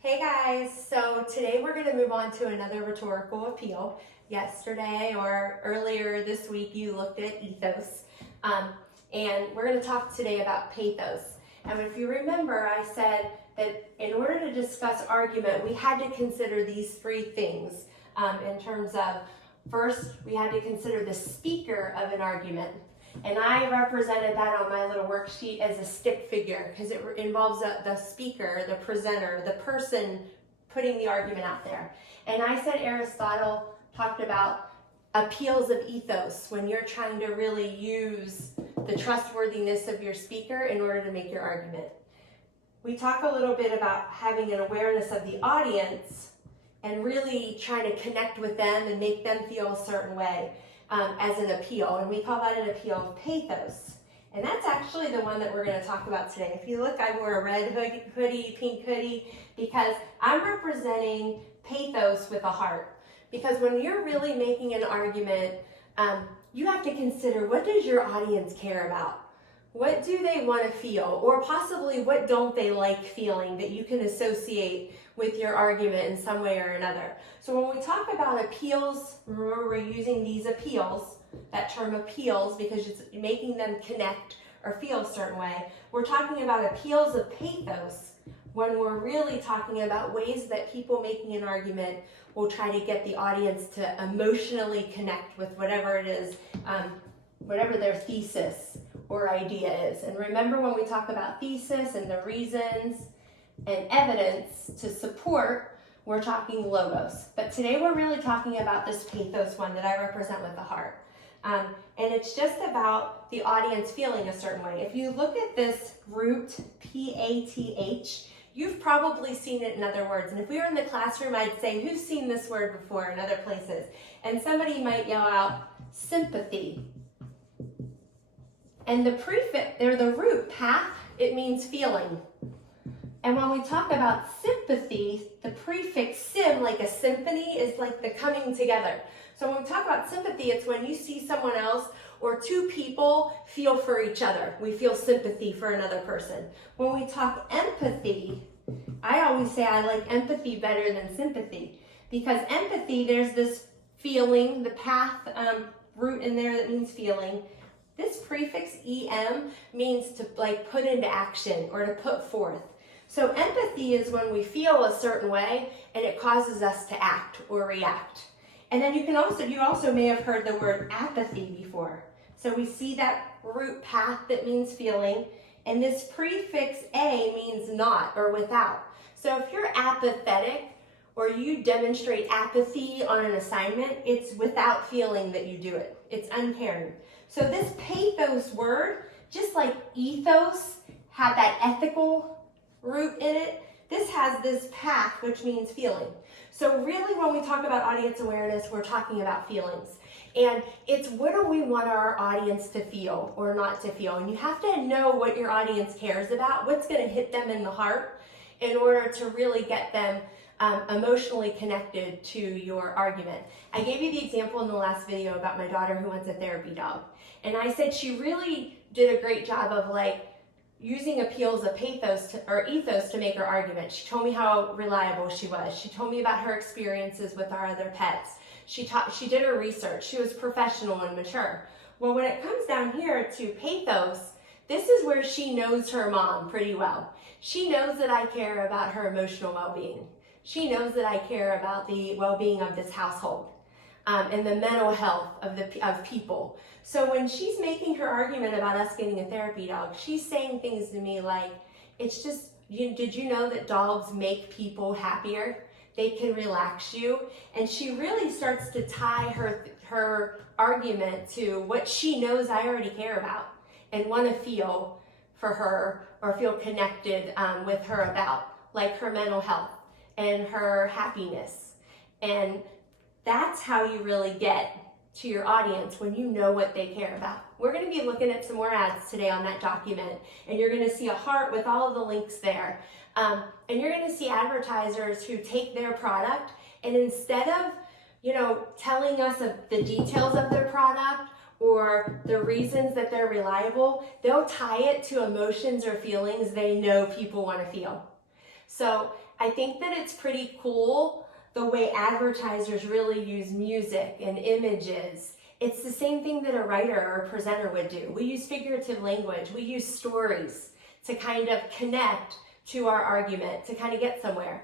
Hey guys, so today we're going to move on to another rhetorical appeal. Yesterday or earlier this week you looked at ethos, and we're going to talk today about pathos. And if you remember, I said that in order to discuss argument, we had to consider these three things in terms of, first, we had to consider the speaker of an argument. And I represented that on my little worksheet as a stick figure because it involves the speaker, the presenter, the person putting the argument out there. And I said Aristotle talked about appeals of ethos when you're trying to really use the trustworthiness of your speaker in order to make your argument. We talk a little bit about having an awareness of the audience and really trying to connect with them and make them feel a certain way. As an appeal, and we call that an appeal of pathos. And that's actually the one that we're going to talk about today. If you look, I wore a red hoodie, pink hoodie, because I'm representing pathos with a heart. Because when you're really making an argument, you have to consider, what does your audience care about? What do they want to feel? Or possibly, what don't they like feeling that you can associate with your argument in some way or another? So when we talk about appeals, remember we're using these appeals, that term appeals, because it's making them connect or feel a certain way. We're talking about appeals of pathos when we're really talking about ways that people making an argument will try to get the audience to emotionally connect with whatever it is, whatever their thesis or idea is. And remember, when we talk about thesis and the reasons and evidence to support, we're talking logos. But today we're really talking about this pathos one that I represent with the heart. And it's just about the audience feeling a certain way. If you look at this root, P-A-T-H, you've probably seen it in other words. And if we were in the classroom, I'd say, who's seen this word before in other places? And somebody might yell out, sympathy. And the prefix, or the root, path, it means feeling. And when we talk about sympathy, the prefix sim, like a symphony, is like the coming together. So when we talk about sympathy, it's when you see someone else or two people feel for each other. We feel sympathy for another person. When we talk empathy, I always say I like empathy better than sympathy, because empathy, there's this feeling, the path root in there that means feeling. This prefix em means to like put into action or to put forth. So empathy is when we feel a certain way and it causes us to act or react. And then you also may have heard the word apathy before. So we see that root path that means feeling, and this prefix a means not or without. So if you're apathetic or you demonstrate apathy on an assignment, it's without feeling that you do it. It's uncaring. So this pathos word, just like ethos had that ethical root in it, this has this path, which means feeling. So really, when we talk about audience awareness, we're talking about feelings. And it's, what do we want our audience to feel or not to feel? And you have to know what your audience cares about, what's going to hit them in the heart in order to really get them emotionally connected to your argument. I gave you the example in the last video about my daughter who wants a therapy dog. And I said she really did a great job of like using appeals of pathos or ethos to make her argument. She told me how reliable she was. She told me about her experiences with our other pets. She did her research. She was professional and mature. Well, when it comes down here to pathos, this is where she knows her mom pretty well. She knows that I care about her emotional well-being. She knows that I care about the well-being of this household and the mental health of people. So when she's making her argument about us getting a therapy dog, she's saying things to me like, it's just, did you know that dogs make people happier? They can relax you. And she really starts to tie her argument to what she knows I already care about and want to feel for her or feel connected with her about, like her mental health and her happiness. And that's how you really get to your audience, when you know what they care about. We're going to be looking at some more ads today on that document, and you're going to see a heart with all of the links there. And you're going to see advertisers who take their product, and instead of, telling us the details of their product or the reasons that they're reliable, they'll tie it to emotions or feelings they know people want to feel. So I think that it's pretty cool the way advertisers really use music and images. It's the same thing that a writer or a presenter would do. We use figurative language. We use stories to kind of connect to our argument, to kind of get somewhere.